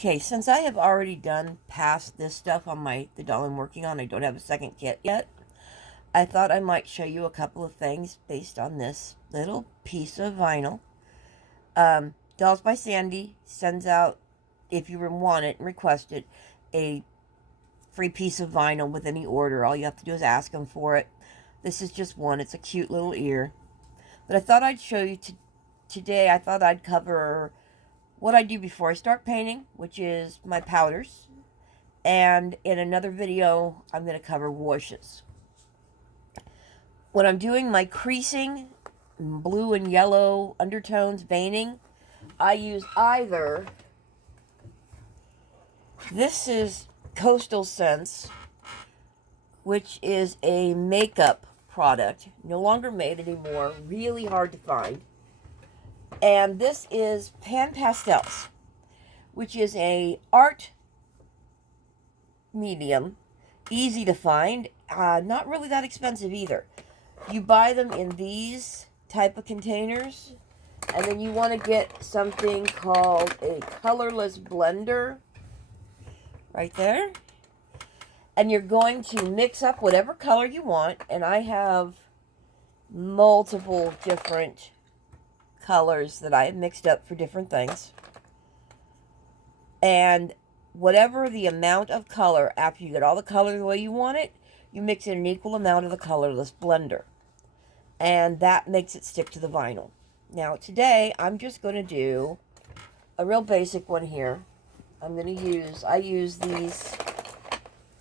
Okay, since I have already done past this stuff on the doll I'm working on, I don't have a second kit yet. I thought I might show you a couple of things based on this little piece of vinyl. Dolls by Sandy sends out, if you want it and request it, a free piece of vinyl with any order. All you have to do is ask them for it. This is just one. It's a cute little ear. But I thought I'd show you today. I thought I'd cover what I do before I start painting, which is my powders. And in another video, I'm going to cover washes. When I'm doing my creasing, blue and yellow undertones, veining, I use either, this is Coastal Scents, which is a makeup product, no longer made anymore, really hard to find. And this is Pan Pastels, which is a art medium, easy to find, not really that expensive either. You buy them in these type of containers, and then you want to get something called a colorless blender, right there. And you're going to mix up whatever color you want, and I have multiple different colors that I have mixed up for different things. And whatever the amount of color, after you get all the color the way you want it, you mix in an equal amount of the colorless blender. And that makes it stick to the vinyl. Now today, I'm just going to do a real basic one here. I use these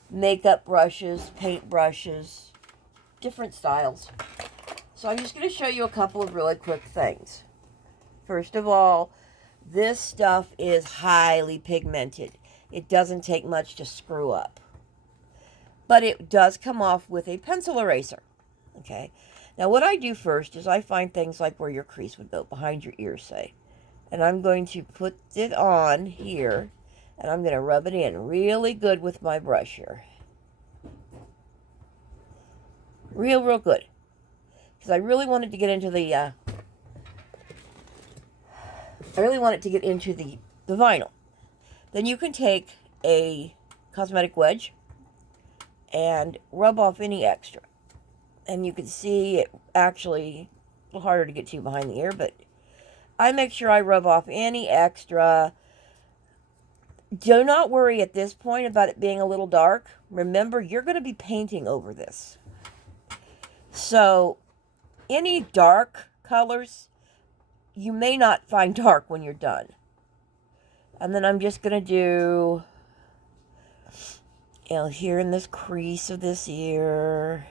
makeup brushes, paint brushes, different styles. So I'm just going to show you a couple of really quick things. First of all, this stuff is highly pigmented. It doesn't take much to screw up. But it does come off with a pencil eraser. Okay. Now what I do first is I find things like where your crease would go, behind your ear, say. And I'm going to put it on here, and I'm going to rub it in really good with my brush here. Real good. Because I really wanted to get into the, the vinyl. Then you can take a cosmetic wedge and rub off any extra. And you can see it actually a little harder to get to behind the ear, but I make sure I rub off any extra. Do not worry at this point about it being a little dark. Remember, you're going to be painting over this. So, any dark colors, you may not find dark when you're done. And then I'm just going to do, here in this crease of this ear,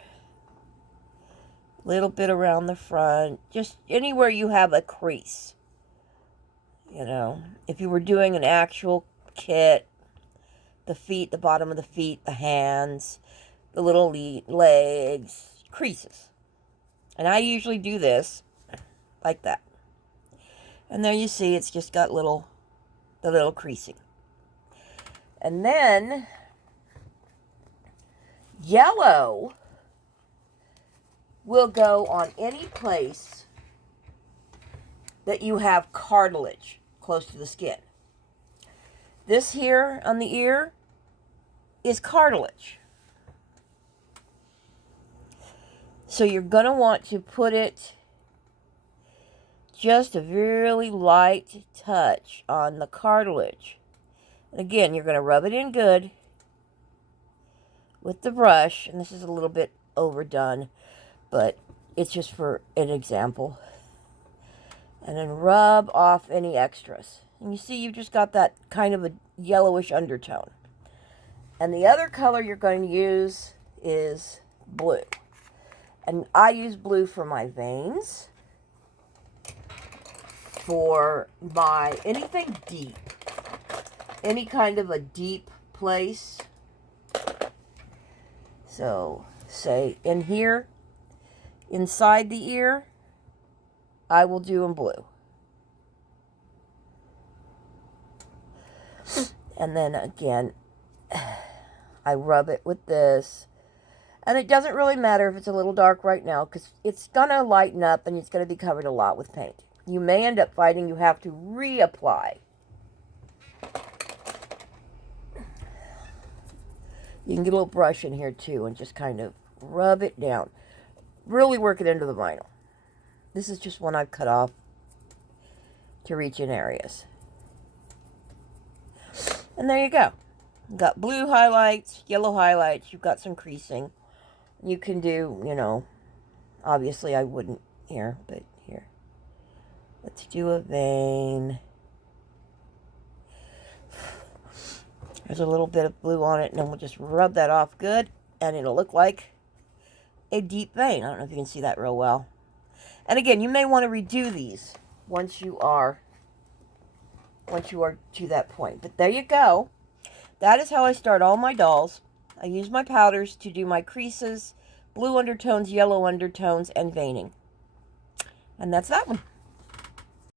a little bit around the front, just anywhere you have a crease. If you were doing an actual kit, the feet, the bottom of the feet, the hands, the little legs, creases. And I usually do this like that. And there you see it's just got the little creasing. And then yellow will go on any place that you have cartilage close to the skin. This here on the ear is cartilage. So you're going to want to put it just a really light touch on the cartilage. And again, you're going to rub it in good with the brush. And this is a little bit overdone, but it's just for an example. And then rub off any extras. And you see you've just got that kind of a yellowish undertone. And the other color you're going to use is blue. And I use blue for my veins, for my anything deep, any kind of a deep place. So, say in here, inside the ear, I will do in blue. And then again, I rub it with this. And it doesn't really matter if it's a little dark right now, because it's going to lighten up and it's going to be covered a lot with paint. You may end up finding you have to reapply You can get a little brush in here too and just kind of rub it down. Really work it into the vinyl. This is just one I've cut off to reach in areas. And there you go. You've got blue highlights, yellow highlights. You've got some creasing. You can do, you know, obviously I wouldn't here, but here. Let's do a vein. There's a little bit of blue on it, and then we'll just rub that off good, and it'll look like a deep vein. I don't know if you can see that real well. And again, you may want to redo these once you are to that point. But there you go. That is how I start all my dolls. I use my powders to do my creases, blue undertones, yellow undertones, and veining. And that's that one.